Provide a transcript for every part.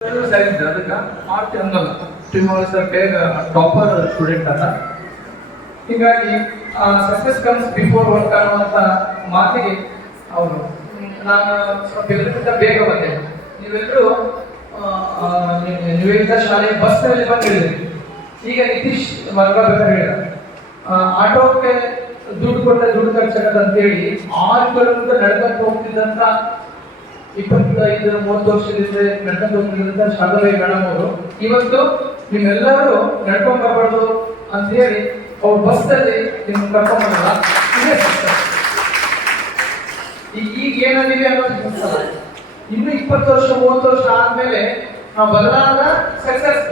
ಅದಕ್ಕೆ ಮಾರ್ಚ್ ಹಂಗಲ್ಲ ಶ್ರೀನಿವಾಸ ಸರ್ ಬೇಗ ಟಾಪರ್ ಸ್ಟೂಡೆಂಟ್ ಅಲ್ಲ. ಹೀಗಾಗಿ ಸಕ್ಸಸ್ ಕಮ್ಸ್ ಬಿಫೋರ್ ವರ್ಕ್ ಅನ್ನುವಂಥ ಮಾತಿಗೆ ಅವರು ನಾನು ಸ್ವಲ್ಪ ಎಲ್ಲರಿಗಿಂತ ಬೇಗ ಬಂದೆ. ನೀವೆಲ್ಲರೂ ನೀವೆಲ್ಲ ಶಾಲೆ ಬಸ್ನಲ್ಲಿ ಬಂದಿದ್ದೀರಿ. ಈಗ ನಿತೀಶ್ ಮಲ್ಬೇಕಾದ್ರೆ ಹೇಳಿದ ಆಟೋಕ್ಕೆ ದುಡ್ಡು ಕೊಟ್ಟರೆ ದುಡ್ಡು ಖರ್ಚಾಗತ್ತೆ ಅಂತೇಳಿ 6 ಕಿಲೋಮೀಟರ್ ನಡ್ಕೊಂಡು ಹೋಗ್ತಿದ್ದಂಥ 25-30 ವರ್ಷದಿಂದ ನಡ್ಕೊಂಡು ಹೋಗ್ತಿದ್ದಂಥ ಶಾರದಾಯಿ ಮೇಡಮ್ ಅವರು ಇವತ್ತು ನೀವೆಲ್ಲರೂ ನಡ್ಕೊಂಡು ಬರಬಾರ್ದು ಅಂತ ಹೇಳಿ ಅವ್ರ ಬಸ್ಸಲ್ಲಿ ನಿಮ್ಗೆ ಕರ್ಕೊಂಡು ಬರಲ್ಲ. ಇದೇ ಈಗ ಏನಾಗಿದೆ ಅನ್ನೋದು ಇನ್ನು 20 ವರ್ಷ 30 ವರ್ಷ ಆದ್ಮೇಲೆ ನಾವು ಬದಲಾದ ಸಕ್ಸಸ್,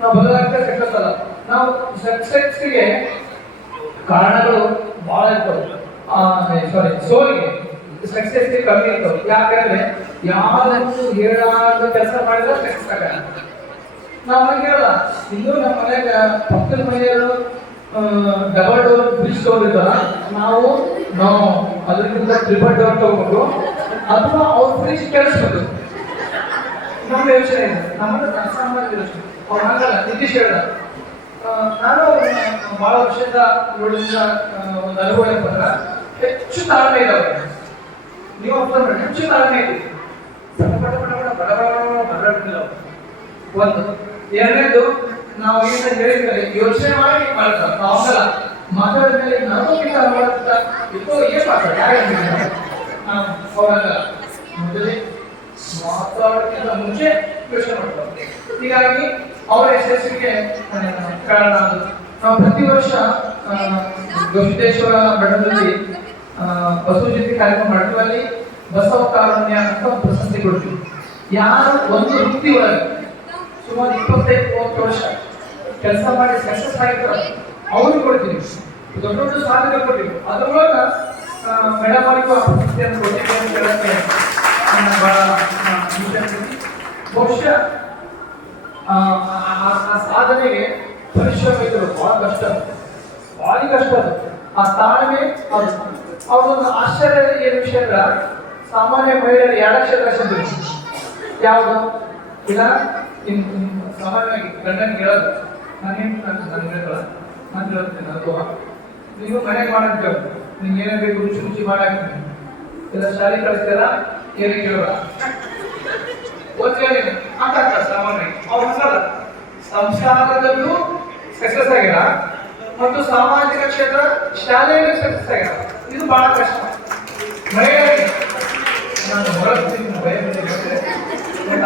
ನಾವು ಬದಲಾದ ಸಕ್ಸಸ್ ಅಲ್ಲ. ನಾವು ಸಕ್ಸಸ್ಗೆ ಕಾರಣಗಳು ಬಹಳ ಇರ್ತವೆ. ಸೋಲಿಗೆ ಸಕ್ಸಸ್ ಕಮ್ಮಿ ಇರ್ತವೆ. ಯಾಕಂದ್ರೆ ಯಾವ್ದನ್ನು ಹೇಳಾದ ಕೆಲಸ ಮಾಡಿದ್ರೆ ಸಕ್ಸಸ್ ಆಗಲ್ಲ. ನಾವು ಹಾಗೆ ಹೇಳಲ್ಲ. ಇನ್ನು ನಮ್ಮ ಮನೆಯಾಗ ಪಕ್ಕದ ಮನೆಯವರು ಡಬಲ್ ಡೋರ್ ಫ್ರಿಜ್ ತಗೊಂಡಿರ್ತಾರ, ನಾವು ಅದಕ್ಕಿಂತ ಟ್ರಿಪಲ್ ಡೋರ್ ತಗೊಂಡು ಅಥವಾ ಅವ್ರ ಫ್ರಿಜ್ ಕೆಡಿಸ್ಬೇಕು. ನಮ್ಮ ಯೋಚನೆ ಇದೆ, ನಮ್ಮನ್ನ ಸಾಮಾನ್ಯ ಯೋಚನೆ. ಅವ್ರು ಹಾಗಲ್ಲ. ನಿತೀಶ್ ಹೇಳ ನಾನು ಬಹಳ ವರ್ಷದ ನೋಡಿದ ಒಂದು ಅನುಭವ ಏನಂದ್ರೆ ಹೆಚ್ಚು ತಾಳ್ಮೆ ಇದ್ದಾವೆ. ನೀವು ಅಬ್ಸರ್ವ್ ಮಾಡಿ, ಹೆಚ್ಚು ತಾಳ್ಮೆ ಇದೆ. ಒಂದು ಎರಡನೇದು ನಾವು ಏನ ಹೇಳಿದ್ರೆ ಯೋಚನೆ ಮಾಡಿ ಮಾಡ್ತಾರೆ. ನಾವಲ್ಲ ಮಾತಾಡಿದ ಮೇಲೆ ನಮಗಿಂತ ಏನ್ ಮಾಡ್ತಾರೆ ಅವ್ರಲ್ಲ. ಮೊದಲೇ ಮಾತಾಡೋಕ್ಕಿಂತ ಮುಂಚೆ ಯೋಚನೆ ಮಾಡ್ತಾರೆ. ಹೀಗಾಗಿ ಅವರ ಯಶಸ್ಸಿಗೆ ಕಾರಣ ಅದು. ನಾವು ಪ್ರತಿ ವರ್ಷ ಗವಿಸಿದ್ದೇಶ್ವರ ಮಠದಲ್ಲಿ ಬಸವಜಯಂತಿ ಕಾರ್ಯಕ್ರಮ ಮಾಡ್ತೀವಲ್ಲಿ ಬಸವ ಕಾರುಣ್ಯ ಅಂತ ಪ್ರಶಸ್ತಿ ಕೊಡ್ತೀವಿ. ಯಾರು ಒಂದು ವೃತ್ತಿ ಒಳಗೆ ಸುಮಾರು 25-30 ವರ್ಷ ಕೆಲಸ ಮಾಡಿ ಸಕ್ಸಸ್ ಆಗಿರ್ತಾರೆ ಅವ್ರಿಗೆ ಕೊಡ್ತೀವಿ. ದೊಡ್ಡ ದೊಡ್ಡ ಸಾಧನೆ ಕೊಡ್ತೀವಿ. ಅದರೊಳಗ ಮೇಡಮ್ ಅವರಿಗೂ ಆ ಪ್ರಶಸ್ತಿಯನ್ನು ಕೊಡ್ತೀವಿ ಅಂತ ಹೇಳಕ್ಕೆ ಬಹಳ ಬಹುಶಃ ಆ ಸಾಧನೆಗೆ ಪರಿಶ್ರಮ ಇದ್ರು ಬಹಳ ಕಷ್ಟ, ಭಾರಿ ಕಷ್ಟ ಅದು. ಆ ತಾಳ್ಮೆ ಅವ್ರದೊಂದು ಆಶ್ಚರ್ಯ ಏನು ವಿಷಯ ಅಂದ್ರೆ ಸಾಮಾನ್ಯ ಮಹಿಳೆಯರು 2 ಅಕ್ಷರ ಸಿದ್ಧರು. ಯಾವುದು ಇಲ್ಲ ಸಾಮಾನ್ಯವಾಗಿ ಗಂಡನ ಹೇಳೋದು ನಾನು ಹೇಳ್ತೇನೆ ಅಥವಾ ನೀವು ಮನೆಗೆ ಮಾಡಂತ ಕೇಳೋದು. ನಿಮ್ಗೆ ಏನೇ ಬೇಕು ರುಚಿ ರುಚಿ ಮಾಡಾಕ್ತೀನಿ ಇಲ್ಲ ಶಾಲೆ ಕಳಿಸ್ತೀರಾ ಏನು ಕೇಳೋಲ್ಲ ಓದ್ತೀನಿ ಅಂತ ಸಾಮಾನ್ಯ ಅವ್ರು ಅನ್ಸಲ್ಲ. ಸಂಸಾರದಲ್ಲೂ ಸಕ್ಸಸ್ ಆಗ್ಯಾರ ಮತ್ತು ಸಾಮಾಜಿಕ ಕ್ಷೇತ್ರ ಶಾಲೆಯಲ್ಲಿ ಸಕ್ಸಸ್ ಆಗ್ಯಾರ. ಇದು ಬಹಳ ಕಷ್ಟ ಮಹಿಳೆಯರಿಗೆ. ನಾನು ಹೊರಗ್ತೀನಿ ಭಯ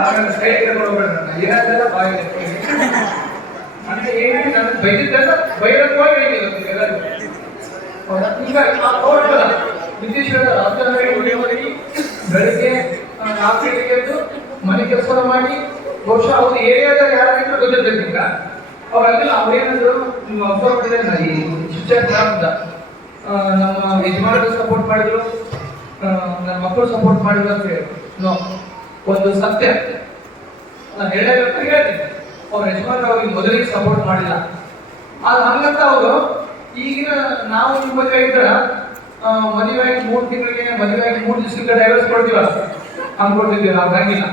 ಆಮೇಲೆ ಸೈಡ್ ಹೋಗ್ಬೇಡ ಏನಾದ್ರೆಲ್ಲ ಬಾಯಿ ಅಂದ್ರೆ ಏನೇ ನಾನು ಬೈದಿದ್ದಲ್ಲ ಬೈರತ್ವಾಗಿ ಎಲ್ಲರಿಗೂ. ಈಗ ನಿತೀಶ್ ಉಳಿಯುವವರಿಗೆ ಬೆಳಿಗ್ಗೆ 4 ಗಂಟೆಗೆ ಎದ್ದು ಮನೆ ಕೆಲಸ ಮಾಡಿ ಬಹುಶಃ ಅವ್ರು ಏರಿಯಾದಾಗ ಯಾರಾಗಿದ್ರು ಗೊತ್ತಿರ್ಬೇಕೀಗ ಅವ್ರಲ್ಲ. ಅವ್ರೇನಾದ್ರು ನೀವು ಅಬ್ಸರ್ವ್ ಮಾಡಿದ್ರೆ ಈ ಶಿಕ್ಷಕ ನಮ್ಮ ಯಜಮಾನರು ಸಪೋರ್ಟ್ ಮಾಡಿದ್ರು, ನನ್ನ ಮಕ್ಕಳು ಸಪೋರ್ಟ್ ಮಾಡಿದ್ರು ಅಂತ ಹೇಳಿ ಒಂದು ಸತ್ಯ ನಾನು ಹೇಳಬೇಕಂತ ಹೇಳ್ತೀನಿ. ಅವ್ರ ಯಜಮಾನರು ಅವ್ರಿಗೆ ಮೊದಲಿಗೆ ಸಪೋರ್ಟ್ ಮಾಡಿಲ್ಲ. ಅದು ಹಂಗಂತ ಅವರು ಈಗಿನ ನಾವು ನಿಮ್ಮ ಮದುವೆ ಇದ್ರ ಮದುವೆಯಾಗಿ 3 ತಿಂಗಳಿಗೆ ಮದುವೆಯಾಗಿ 3 ದಿವಸಕ್ಕೆ ಡೈವರ್ಸ್ ಕೊಡ್ತೀವಲ್ಲ ಹಂಗೆ ನಾವು ಹಂಗಿಲ್ಲ.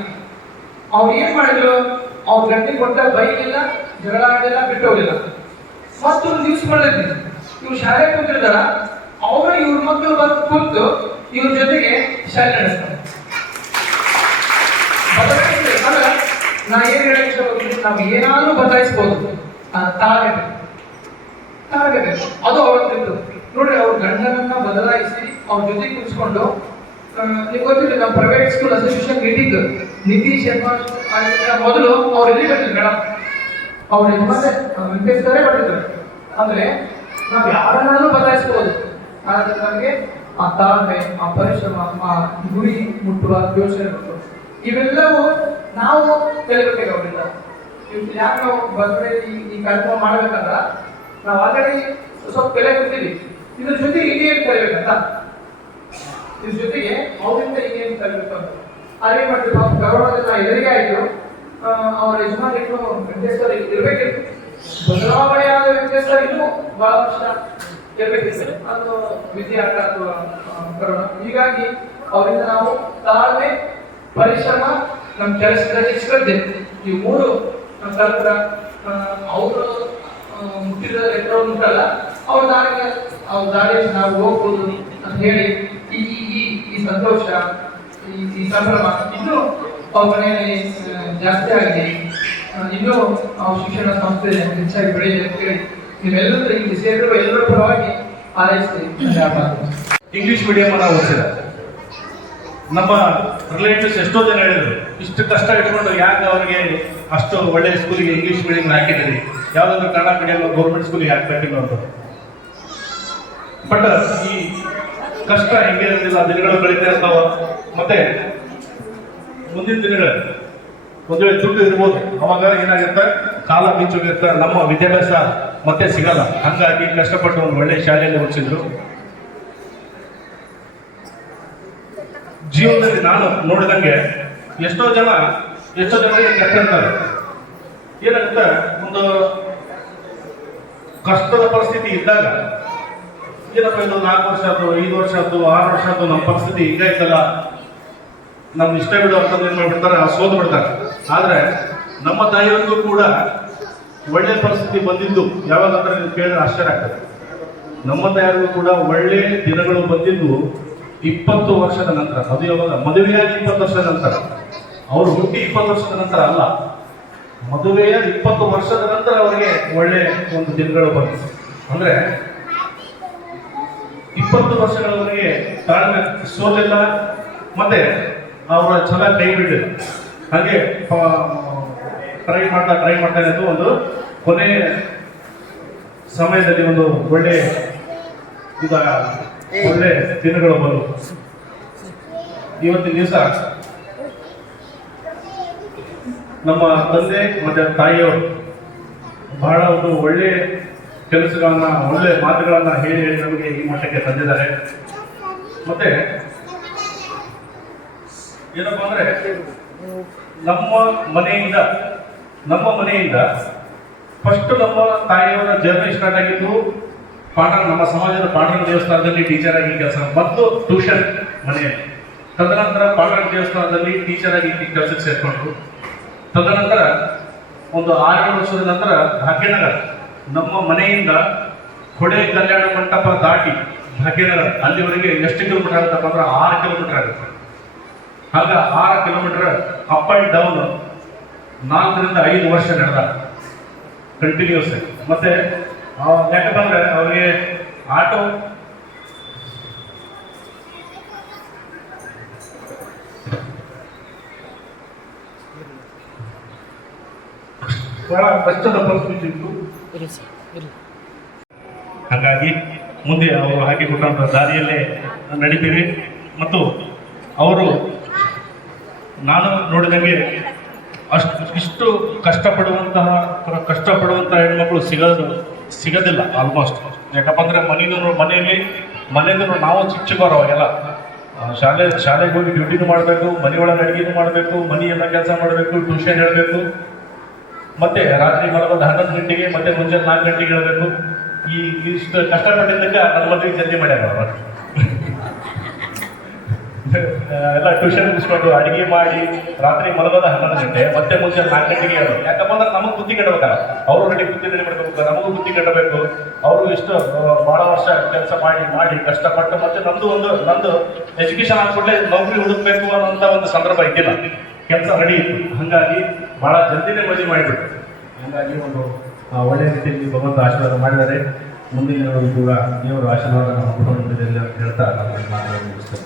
ಅವ್ರು ಏನ್ ಮಾಡಿದ್ರು, ಅವ್ರ ಗಂಟೆ ಕೊಟ್ಟ ಬೈಲಿಲ್ಲ, ಜಗಳ ಆಡಲಿಲ್ಲ, ಬಿಟ್ಟು ಹೋಗಿಲ್ಲ. ಮತ್ತೊಂದು ದಿವ್ಸ ಮಾಡಿದ್ವಿ ಇವ್ರು ಶಾಲೆ ಕೂತಿರ್ತಾರ, ಅವರು ಇವ್ರ ಮಕ್ಕಳು ಬಂದು ಕೂತು ಇವ್ರ ಜೊತೆಗೆ ಶಾಲೆ ನಡೆಸ್ತಾರೆ. ನಾ ಏನ್ ಹೇಳಕ್ ಇಷ್ಟಪಡ್ತೀನಿ, ನಾವು ಏನಾದ್ರೂ ಬದಲಾಯಿಸಬಹುದು. ತಾಳ್ಮೆ ಅದು ಅವ್ರದ್ದು ನೋಡ್ರಿ. ಅವ್ರ ಗಂಡನನ್ನ ಬದಲಾಯಿಸಿ ಅವ್ರ ಜೊತೆ ಕೂರಿಸ್ಕೊಂಡು ನಿಮ್ಗೆ ಗೊತ್ತಿಲ್ಲ ನಮ್ಮ private school association meeting Nitish ಮೊದಲು ಅವ್ರು ಎಲ್ಲಿ ಬರ್ತಿದ್ರು ಮೇಡಮ್, ಅವ್ರ ವೆಂಕಟೇಶ್ವರೇ ಬರ್ತಿದ್ರು. ಅಂದ್ರೆ ನಾವು ಯಾರನ್ನಾದ್ರೂ ಬದಲಾಯಿಸಬಹುದು. ಆದ್ರೆ ನಮಗೆ ಆ ತಾಳ್ಮೆ, ಆ ಪರಿಶ್ರಮ, ಆ ಗುರಿ ಮುಟ್ಟುವ ಯೋಚನೆ ಇರುತ್ತೆ. ಇವೆಲ್ಲವೂ ನಾವು ಕಲಿಬೇಕಾಗಿ ಅವರಿಂದ. ಯಾಕೆ ನಾವು ಬಂದ್ರೆ ಈ ಕಾರ್ಯಕ್ರಮ ಮಾಡ್ಬೇಕಂದ್ರ ನಾವು ಆಲ್ರೆಡಿ ಸ್ವಲ್ಪ ಕಲಿಯಾಗಿರ್ತೀವಿ. ಇದ್ರ ಜೊತೆಗೆ ಇನ್ನೇನು ಕಲಿಬೇಕಂತ, ಇದ್ರ ಜೊತೆಗೆ ಅವರಿಂದ ಇನ್ನೇನು ಕಲಿಬೇಕು ಅಂತ ಅದೇ ಮಾಡ್ತೀವಿ. ನಾವು ಗೌರವದಿಂದ ಎದುರಿಗೆ ಆಯ್ತು. ಅವರ ಯಜಮಾನಿಗಳು ವೆಂಕಟೇಶ್ವರ ಇರ್ಬೇಕಿತ್ತು. ಬದಲಾವಣೆಯಾದ ವೆಂಕಟೇಶ್ವರ ಇನ್ನೂ ಬಹಳ ವರ್ಷ ಇರ್ಬೇಕಿತ್ತು. ಅದು ವಿದ್ಯಾರ್ಥ ಅಥವಾ ಕರೋಣ. ಹೀಗಾಗಿ ಅವರಿಂದ ನಾವು ತಾಳ್ಮೆ, ಪರಿಶ್ರಮ ನಮ್ಮ ಕೆಲಸದಲ್ಲಿ ಸ್ಪರ್ಧೆ. ಈ ಮೂರು ಕಲ್ಪರ ಅವರು ಮುಟ್ಟಿದ ಎಷ್ಟೋ ಉಂಟಲ್ಲ, ಅವ್ರ ದಾರಿಯಲ್ಲಿ ನಾವು ಹೋಗ್ಬೋದು ಅಂತ ಹೇಳಿ ಈ ಈ ಈ ಸಂತೋಷ, ಈ ಸಂಭ್ರಮ ಇನ್ನೂ ಅವ್ರ ಮನೆಯಲ್ಲಿ ಜಾಸ್ತಿ ಆಗಿದೆ. ಇನ್ನೂ ಅವ್ರ ಶಿಕ್ಷಣ ಸಂಸ್ಥೆ ಹೆಚ್ಚಾಗಿ ಬೆಳೆಯಲಿ ಅಂತ ಹೇಳಿ ನೀವೆಲ್ಲರೂ ಇಲ್ಲಿ ಸೇರಿರುವ ಎಲ್ಲರ ಪರವಾಗಿ ಹಾರೈಸ್ತೀವಿ. ಇಂಗ್ಲಿಷ್ ಮೀಡಿಯಂ ಅನ್ನ ಓದಿಸಿದ ನಮ್ಮ ರಿಲೇಟಿವ್ಸ್ ಎಷ್ಟೋ ಜನ ಹೇಳಿದ್ರು, ಇಷ್ಟು ಕಷ್ಟ ಇಟ್ಕೊಂಡು ಯಾಕೆ ಅವ್ರಿಗೆ ಅಷ್ಟು ಒಳ್ಳೆ ಸ್ಕೂಲಿಗೆ ಇಂಗ್ಲಿಷ್ ಮೀಡಿಯಂ ಹಾಕಿದ್ದೀರಿ, ಯಾವುದಾದ್ರೂ ಕನ್ನಡ ಮೀಡಿಯಂ ಗೌರ್ಮೆಂಟ್ ಸ್ಕೂಲಿಗೆ ಹಾಕ್ಬೇಕಿಲ್ಲ ಅಂತ. ಬಟ್ ಈ ಕಷ್ಟ ಹಿಂಗೆ ಇರೋದಿಲ್ಲ, ದಿನಗಳು ಕಳೀತಾ ಇರ್ತಾವ. ಮತ್ತೆ ಮುಂದಿನ ದಿನಗಳಲ್ಲಿ ಒಂದು ವೇಳೆ ದುಡ್ಡು ಇರ್ಬೋದು, ಅವಾಗ ಏನಾಗುತ್ತೆ, ಕಾಲ ಮಿಂಚೋಗಿರ್ತ, ನಮ್ಮ ವಿದ್ಯಾಭ್ಯಾಸ ಮತ್ತೆ ಸಿಗಲ್ಲ. ಹಂಗಾಗಿ ಕಷ್ಟಪಟ್ಟು ಒಂದು ಒಳ್ಳೆ ಶಾಲೆಯಲ್ಲಿ ಓದಿಸಿದ್ರು. ಜೀವನದಲ್ಲಿ ನಾನು ನೋಡಿದಂಗೆ ಎಷ್ಟೋ ಜನರಿಗೆ ಕಷ್ಟ ಇರ್ತಾರೆ. ಏನಾಗುತ್ತೆ, ಒಂದು ಕಷ್ಟದ ಪರಿಸ್ಥಿತಿ ಇದ್ದಾಗ ಏನಪ್ಪ ಇದು 4 ವರ್ಷ ಆಯ್ತು, 5 ವರ್ಷ ಆಯ್ತು, 6 ವರ್ಷ ಆಯ್ತು, ನಮ್ಮ ಪರಿಸ್ಥಿತಿ ಈಗ ಇತ್ತಲ್ಲ, ನಮ್ಗೆ ಇಷ್ಟ ಬಿಡು ಅಂತಂದು ಏನ್ ಮಾಡ್ಬಿಡ್ತಾರೆ, ಸೋದು ಬಿಡ್ತಾರೆ. ಆದ್ರೆ ನಮ್ಮ ತಾಯಿಯವ್ರಿಗೂ ಕೂಡ ಒಳ್ಳೆ ಪರಿಸ್ಥಿತಿ ಬಂದಿದ್ದು ಯಾವಾಗ ಅಂದ್ರೆ ನೀವು ಕೇಳಿದ್ರೆ ಆಶ್ಚರ್ಯ ಆಗ್ತದೆ. ನಮ್ಮ ತಾಯಿಯವ್ರಿಗೂ ಕೂಡ ಒಳ್ಳೆ ದಿನಗಳು ಬಂದಿದ್ದು 20 ವರ್ಷದ ನಂತರ. ಅದು ಯಾವಾಗ, ಮದುವೆಯಾಗಿ 20 ವರ್ಷದ ನಂತರ. ಅವರು ಹುಟ್ಟಿ 20 ವರ್ಷದ ನಂತರ ಅಲ್ಲ, ಮದುವೆಯ 20 ವರ್ಷದ ನಂತರ ಅವರಿಗೆ ಒಳ್ಳೆ ಒಂದು ದಿನಗಳು ಬಂತು. ಅಂದ್ರೆ 20 ವರ್ಷಗಳವರೆಗೆ ತಾಳ್ಮೆ ಸೋಲಿಲ್ಲ, ಮತ್ತೆ ಅವರ ಛಲ ಕೈ ಬಿಟ್ಟಿಲ್ಲ. ಹಾಗೆ ಟ್ರೈ ಮಾಡ್ತಾ ಇದ್ದು ಒಂದು ಕೊನೆ ಸಮಯದಲ್ಲಿ ಒಂದು ಒಳ್ಳೆ ದಿನಗಳು ಬಂದು ಇವತ್ತಿನ ದಿವಸ ನಮ್ಮ ತಂದೆ ಮತ್ತೆ ತಾಯಿಯವರು ಬಹಳ ಒಂದು ಒಳ್ಳೆ ಕೆಲಸಗಳನ್ನ, ಒಳ್ಳೆ ಮಾತುಗಳನ್ನ ಹೇಳಿ ನಮಗೆ ಈ ಮಟ್ಟಕ್ಕೆ ತಂದಿದ್ದಾರೆ. ಮತ್ತೆ ಏನಪ್ಪಾ ಅಂದ್ರೆ ನಮ್ಮ ಮನೆಯಿಂದ ಫಸ್ಟ್ ನಮ್ಮ ತಾಯಿಯವರ ಜರ್ನಿ ಸ್ಟಾರ್ಟ್ ಆಗಿದ್ದು ನಮ್ಮ ಸಮಾಜದ ಪಾಂಡುರಂಗ ದೇವಸ್ಥಾನದಲ್ಲಿ ಟೀಚರ್ ಆಗಿ ಕೆಲಸ, ಮತ್ತು ಟ್ಯೂಷನ್ ಮನೆಯಲ್ಲಿ. ತದನಂತರ ಪಾಂಡುರಂಗ ದೇವಸ್ಥಾನದಲ್ಲಿ ಟೀಚರ್ ಆಗಿ ಕೆಲಸಕ್ಕೆ ಸೇರ್ಕೊಂಡ್ರು. ತದನಂತರ ಒಂದು 6 ವರ್ಷದ ನಂತರ ಭಾಗ್ಯನಗರ, ನಮ್ಮ ಮನೆಯಿಂದ ಕೊಡೆ ಕಲ್ಯಾಣ ಮಂಟಪ ದಾಟಿ ಭಾಗ್ಯನಗರ ಅಲ್ಲಿವರೆಗೆ ಎಷ್ಟು ಕಿಲೋಮೀಟರ್ ಆಗುತ್ತಪ್ಪ ಅಂದ್ರೆ 6 ಕಿಲೋಮೀಟರ್ ಆಗುತ್ತೆ. ಆಗ 6 ಕಿಲೋಮೀಟರ್ ಅಪ್ ಅಂಡ್ ಡೌನ್ 4 ರಿಂದ 5 ವರ್ಷ ನಡೆದ ಕಂಟಿನ್ಯೂಸ್. ಮತ್ತೆ ಯಾಕಂದ್ರೆ ಅವರಿಗೆ ಆಟೋ ಬಹಳ ಕಷ್ಟದ ಪರಿಸ್ಥಿತಿ ಇತ್ತು. ಹಾಗಾಗಿ ಮುಂದೆ ಅವರು ಹಾಕಿಕೊಟ್ಟಂತ ದಾರಿಯಲ್ಲೇ ನಡೀತೀವಿ. ಮತ್ತು ಅವರು ನಾನು ನೋಡಿದಂಗೆ ಇಷ್ಟು ಕಷ್ಟಪಡುವಂತಹ ಹೆಣ್ಮಕ್ಳು ಸಿಗೋದಿಲ್ಲ ಆಲ್ಮೋಸ್ಟ್. ಯಾಕಪ್ಪ ಅಂದ್ರೆ ಮನೆಯಿಂದ ನಾವು ಚಿಕ್ಕವರು ಅವಾಗೆಲ್ಲ ಶಾಲೆಗೆ ಹೋಗಿ ಡ್ಯೂಟಿನೂ ಮಾಡಬೇಕು, ಮನೆಯೊಳಗೆ ಅಡುಗೆನೂ ಮಾಡಬೇಕು, ಮನೆಯೆಲ್ಲ ಕೆಲಸ ಮಾಡಬೇಕು, ಟ್ಯೂಷನ್ ಹೇಳಬೇಕು, ಮತ್ತೆ ರಾತ್ರಿ ಮಲಗೋದು 11 ಗಂಟೆಗೆ, ಮತ್ತೆ ಮುಂಜಾನೆ 4 ಗಂಟೆಗೆ ಹೇಳಬೇಕು. ಇಷ್ಟು ಕಷ್ಟಪಟ್ಟಿದ್ದಕ್ಕೆ ನನ್ನ ಮದುವೆ ಜಲ್ದಿ ಮಾಡ್ಯಾರ ಅವರು. ಎಲ್ಲ ಟ್ಯೂಷನ್ ಮುಗಿಸ್ಕೊಂಡು ಅಡುಗೆ ಮಾಡಿ ರಾತ್ರಿ ಮಲಗೋದ 11 ಗಂಟೆ, ಮತ್ತೆ ಮುಂಚೆ 4 ಗಂಟೆಗೆ ಹೇಳೋದು. ಯಾಕಪ್ಪ ಅಂದ್ರೆ ನಮಗೆ ಬುದ್ಧಿ ಕಟ್ಟಬೇಕಲ್ಲ, ಅವರು ರೆಡಿ ಬುದ್ಧಿ ರೆಡಿ ಮಾಡ್ಕೋಬೇಕು, ನಮಗೂ ಬುದ್ಧಿ ಕಟ್ಟಬೇಕು. ಅವರು ಇಷ್ಟು ಬಹಳ ವರ್ಷ ಕೆಲಸ ಮಾಡಿ ಕಷ್ಟಪಟ್ಟು, ಮತ್ತೆ ನಂದು ಎಜುಕೇಶನ್ ಹಾಕ್ಬಿಟ್ಲೆ ನೌಕರಿ ಹುಡುಕ್ಬೇಕು ಅನ್ನೋಂಥ ಒಂದು ಸಂದರ್ಭ ಇದ್ದಿಲ್ಲ, ಕೆಲಸ ರೆಡಿ ಇತ್ತು. ಹಾಗಾಗಿ ಬಹಳ ಜಲ್ದಿನೇ ಮದುವೆ ಮಾಡಿಬಿಟ್ಟು, ಹಾಗಾಗಿ ಒಂದು ಒಳ್ಳೆಯ ರೀತಿಯಲ್ಲಿ ಭಗವಂತ ಆಶೀರ್ವಾದ ಮಾಡಿದ್ದಾರೆ. ಮುಂದಿನ ಕೂಡ ದೇವರ ಆಶೀರ್ವಾದ ನಮ್ಮ ಕುಟುಂಬದಲ್ಲಿ ಹೇಳ್ತಾ ನಾನು ಮಾತನ್ನು ಮುಗಿಸ್ತೇನೆ.